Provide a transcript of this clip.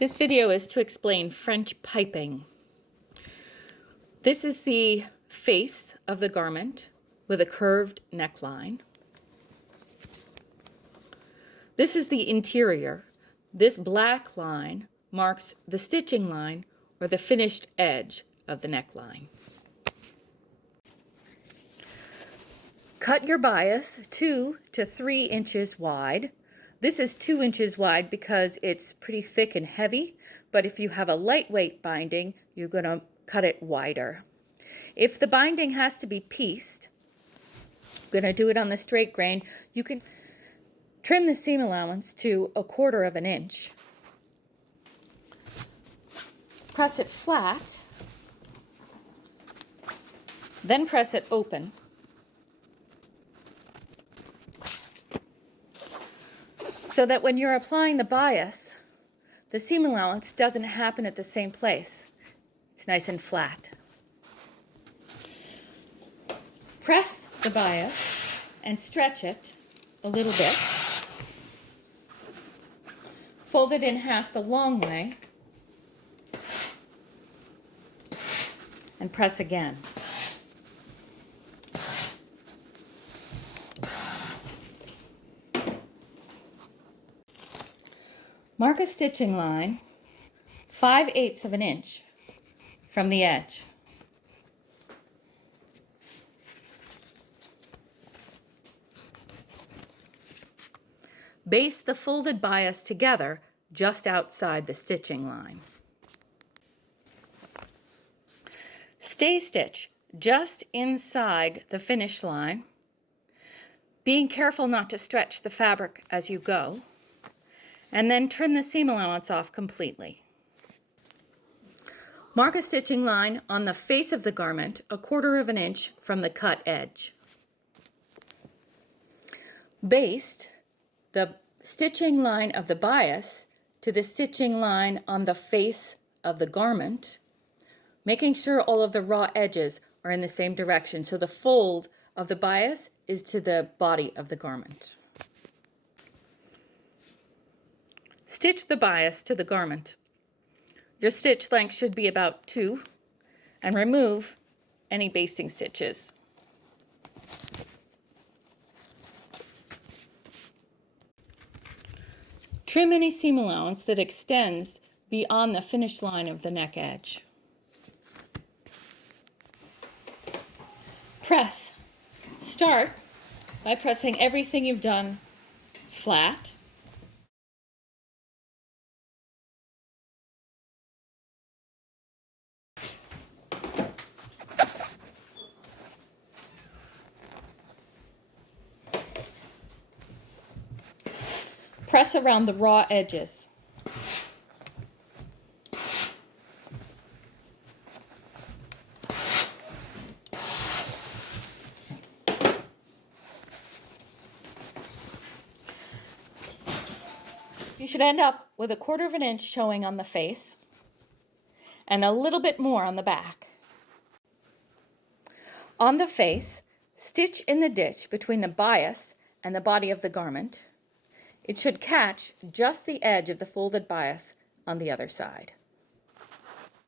This video is to explain French piping. This is the face of the garment with a curved neckline. This is the interior. This black line marks the stitching line or the finished edge of the neckline. Cut your bias 2 to 3 inches wide. This is 2 inches wide because it's pretty thick and heavy, but if you have a lightweight binding, you're going to cut it wider. If the binding has to be pieced, I'm going to do it on the straight grain, you can trim the seam allowance to 1/4 inch. Press it flat, then press it open. So that when you're applying the bias, the seam allowance doesn't happen at the same place. It's nice and flat. Press the bias and stretch it a little bit. Fold it in half the long way and press again. Mark a stitching line 5/8 inch from the edge. Baste the folded bias together just outside the stitching line. Stay stitch just inside the finish line, being careful not to stretch the fabric as you go. And then trim the seam allowance off completely. Mark a stitching line on the face of the garment 1/4 inch from the cut edge. Baste the stitching line of the bias to the stitching line on the face of the garment, making sure all of the raw edges are in the same direction, so the fold of the bias is to the body of the garment. Stitch the bias to the garment. Your stitch length should be about 2, and remove any basting stitches. Trim any seam allowance that extends beyond the finish line of the neck edge. Press. Start by pressing everything you've done flat. Press around the raw edges. You should end up with 1/4 inch showing on the face and a little bit more on the back. On the face, stitch in the ditch between the bias and the body of the garment. It should catch just the edge of the folded bias on the other side.